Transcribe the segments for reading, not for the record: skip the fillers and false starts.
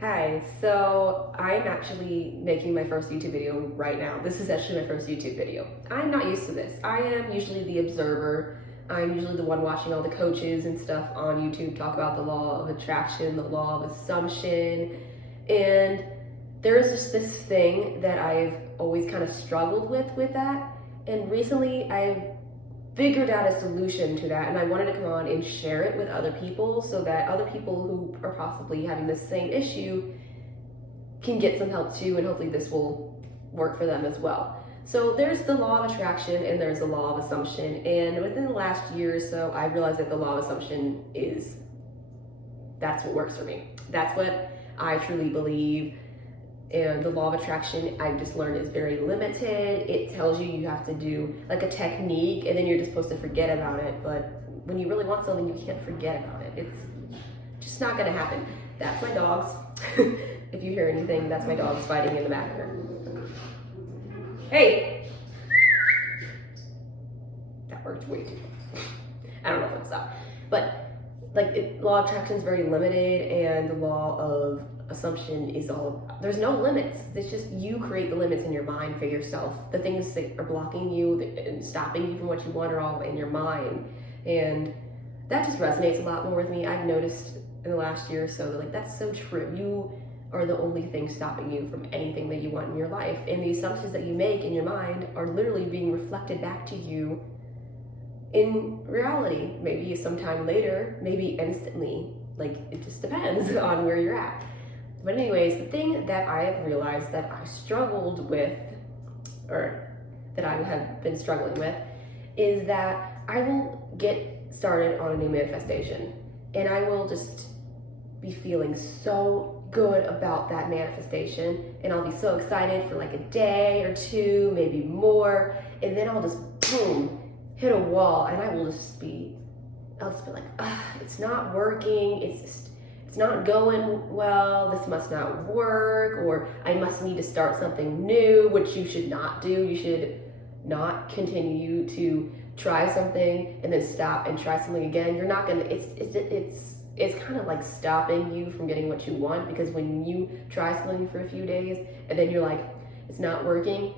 Hi, so I'm actually making my first YouTube video right now. This is actually my first YouTube video. I'm not used to this. I am usually the observer. I'm usually the one watching all the coaches and stuff on YouTube talk about the law of attraction, the law of assumption, and there is just this thing that I've always kind of struggled with that, and recently I've figured out a solution to that, and I wanted to come on and share it with other people so that other people who are possibly having the same issue can get some help too, and hopefully this will work for them as well. So there's the law of attraction and there's the law of assumption, and within the last year or so I realized that the law of assumption that's what works for me. That's what I truly believe. And the law of attraction, I've just learned, is very limited. It tells you have to do like a technique and then you're just supposed to forget about it. But when you really want something, you can't forget about it. It's just not gonna happen. That's my dogs. If you hear anything, that's my dogs fighting in the background. Hey! That worked way too. I don't know if it'll stop. But law of attraction is very limited, and the law of assumption is there's no limits. It's just you create the limits in your mind for yourself. The things that are blocking you and stopping you from what you want are all in your mind, and that just resonates a lot more with me. I've noticed in the last year or so that that's so true. You are the only thing stopping you from anything that you want in your life, and the assumptions that you make in your mind are literally being reflected back to you in reality, maybe sometime later, maybe instantly. It just depends on where you're at. But anyways, the thing that I have realized that I struggled with, or that I have been struggling with, is that I will get started on a new manifestation and I will just be feeling so good about that manifestation, and I'll be so excited for a day or two, maybe more, and then I'll just boom, hit a wall, and I'll just be like, it's not working, it's not going well, this must not work, or I must need to start something new, which you should not do. You should not continue to try something and then stop and try something again. You're not gonna, it's kind of like stopping you from getting what you want, because when you try something for a few days and then you're like, it's not working,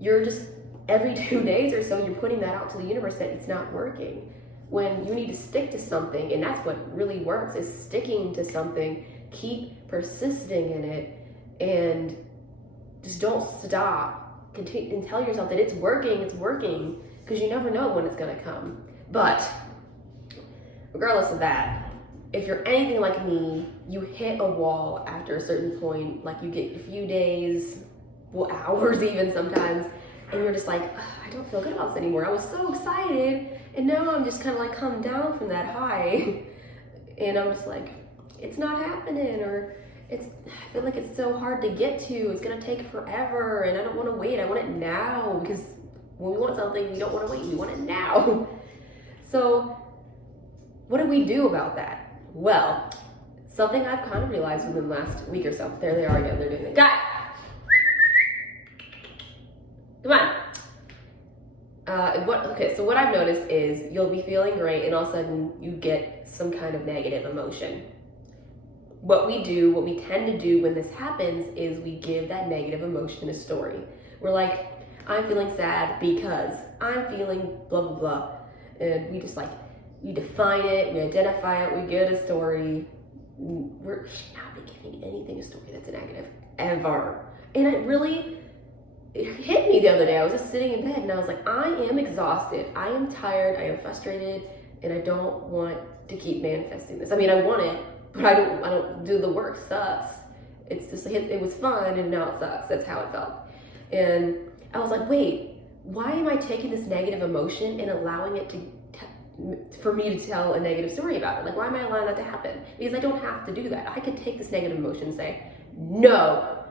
you're just, every 2 days or so, you're putting that out to the universe that it's not working. When you need to stick to something, and that's what really works, is sticking to something, keep persisting in it, and just don't stop. Continue and tell yourself that it's working, because you never know when it's gonna come. But regardless of that, if you're anything like me, you hit a wall after a certain point, you get a few days, well, hours even sometimes, and you're just like, I don't feel good about this anymore. I was so excited, and now I'm just kind of come down from that high, and I'm just like, it's not happening, or I feel like it's so hard to get to. It's gonna take forever, and I don't want to wait. I want it now, because when we want something, we don't want to wait. We want it now. So, what do we do about that? Well, something I've kind of realized within the last week or so. There they are again. They're doing it. Guys, come on. So what I've noticed is you'll be feeling great, and all of a sudden you get some kind of negative emotion. What we tend to do when this happens is we give that negative emotion a story. We're like, I'm feeling sad because I'm feeling blah, blah, blah. And we just we define it, we identify it, we give it a story. We should not be giving anything a story that's a negative, ever. And it hit me the other day. I was just sitting in bed and I was like, I am exhausted, I am tired, I am frustrated, and I don't want to keep manifesting this. I mean, I want it, but I don't do the work. Sucks. It's just it was fun and now it sucks. That's how it felt. And I was like, wait, why am I taking this negative emotion and allowing it for me to tell a negative story about it? Why am I allowing that to happen? Because I don't have to do that. I could take this negative emotion and say, no.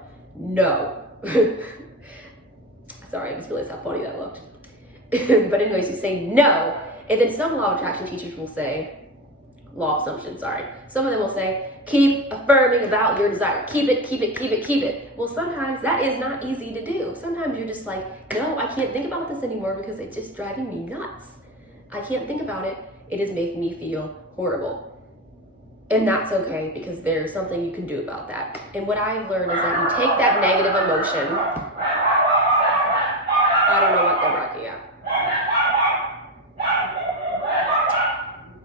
Sorry, I just realized how funny that looked. But anyways, you say no, and then some law of attraction teachers will say, law of assumption, sorry. Some of them will say, keep affirming about your desire. Keep it. Well, sometimes that is not easy to do. Sometimes you're just like, no, I can't think about this anymore because it's just driving me nuts. I can't think about it. It is making me feel horrible. And that's okay, because there's something you can do about that. And what I've learned is that you take that negative emotion. I don't know what they're barking at.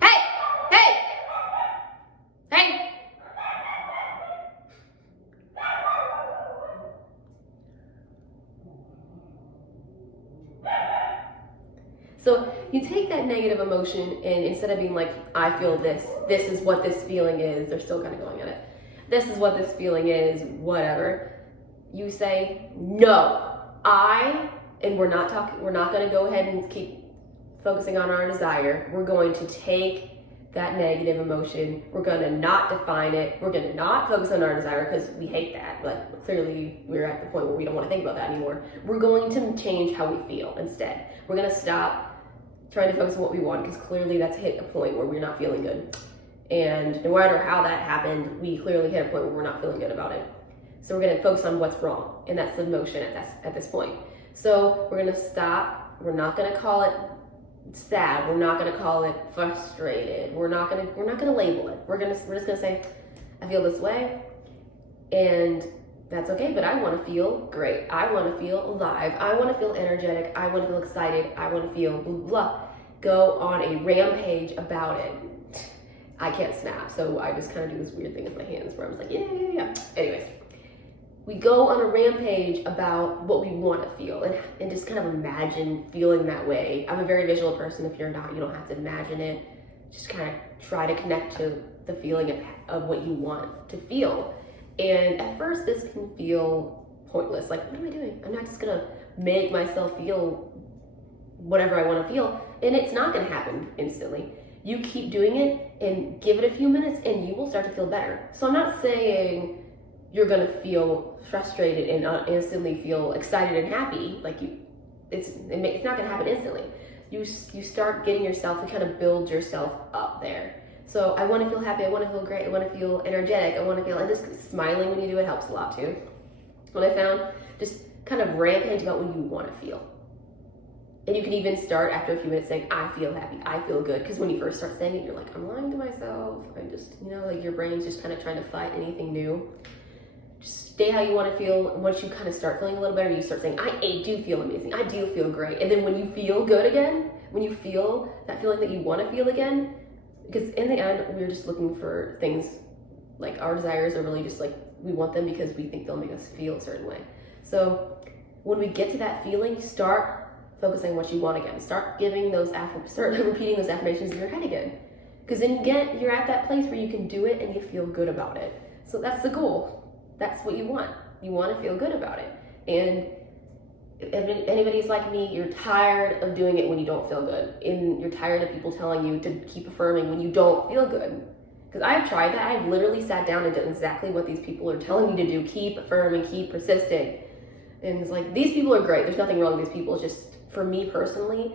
Hey! Hey! Hey! So you take that negative emotion, and instead of being like, I feel this is what this feeling is, they're still kind of going at it. This is what this feeling is, whatever. You say, no, we're not going to go ahead and keep focusing on our desire. We're going to take that negative emotion. We're going to not define it. We're going to not focus on our desire, because we hate that. But clearly we're at the point where we don't want to think about that anymore. We're going to change how we feel instead. We're going to stop trying to focus on what we want, because clearly that's hit a point where we're not feeling good. And no matter how that happened, we clearly hit a point where we're not feeling good about it. So we're going to focus on what's wrong, and that's the emotion at this point. So we're going to stop. We're not going to call it sad. We're not going to call it frustrated. We're not going to label it. We're just going to say, I feel this way, and that's okay, but I want to feel great. I want to feel alive. I want to feel energetic. I want to feel excited. I want to feel blah, blah, blah. Go on a rampage about it. I can't snap, so I just kind of do this weird thing with my hands where I'm just like, yeah. Anyways, we go on a rampage about what we want to feel, and just kind of imagine feeling that way. I'm a very visual person. If you're not, you don't have to imagine it. Just kind of try to connect to the feeling of what you want to feel. And at first this can feel pointless. Like, what am I doing? I'm not just gonna make myself feel whatever I want to feel. And it's not gonna happen instantly. You keep doing it and give it a few minutes, and you will start to feel better. So I'm not saying you're gonna feel frustrated and instantly feel excited and happy. Like it's not gonna happen instantly. You start getting yourself to kind of build yourself up there. So I want to feel happy, I want to feel great, I want to feel energetic, I want to feel, and just smiling when you do it helps a lot too. What I found, just kind of rampage about what you want to feel. And you can even start after a few minutes saying, I feel happy, I feel good. Because when you first start saying it, you're like, I'm lying to myself. I'm just, like your brain's just kind of trying to fight anything new. Just stay how you want to feel. And once you kind of start feeling a little better, you start saying, I do feel amazing, I do feel great. And then when you feel good again, when you feel that feeling that you want to feel again, because in the end, we're just looking for things, like our desires are really just like, we want them because we think they'll make us feel a certain way. So when we get to that feeling, start focusing on what you want again. Start repeating those affirmations in your head again. Because then you're at that place where you can do it and you feel good about it. So that's the goal. That's what you want. You want to feel good about it. And if anybody's like me, you're tired of doing it when you don't feel good. And you're tired of people telling you to keep affirming when you don't feel good. Because I've tried that. I've literally sat down and done exactly what these people are telling me to do. Keep affirming, keep persisting. And it's like, these people are great. There's nothing wrong with these people. It's just, for me personally,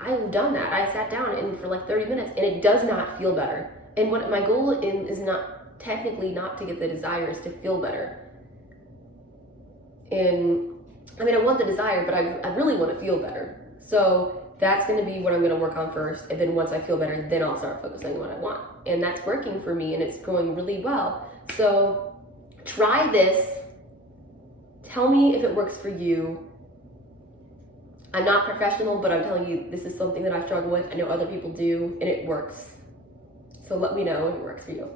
I've done that. I sat down and for like 30 minutes, and it does not feel better. And what my goal is not technically not to get the desire, is to feel better. And I mean, I want the desire, but I really want to feel better. So that's going to be what I'm going to work on first. And then once I feel better, then I'll start focusing on what I want. And that's working for me, and it's going really well. So try this. Tell me if it works for you. I'm not professional, but I'm telling you, this is something that I struggle with. I know other people do, and it works. So let me know if it works for you.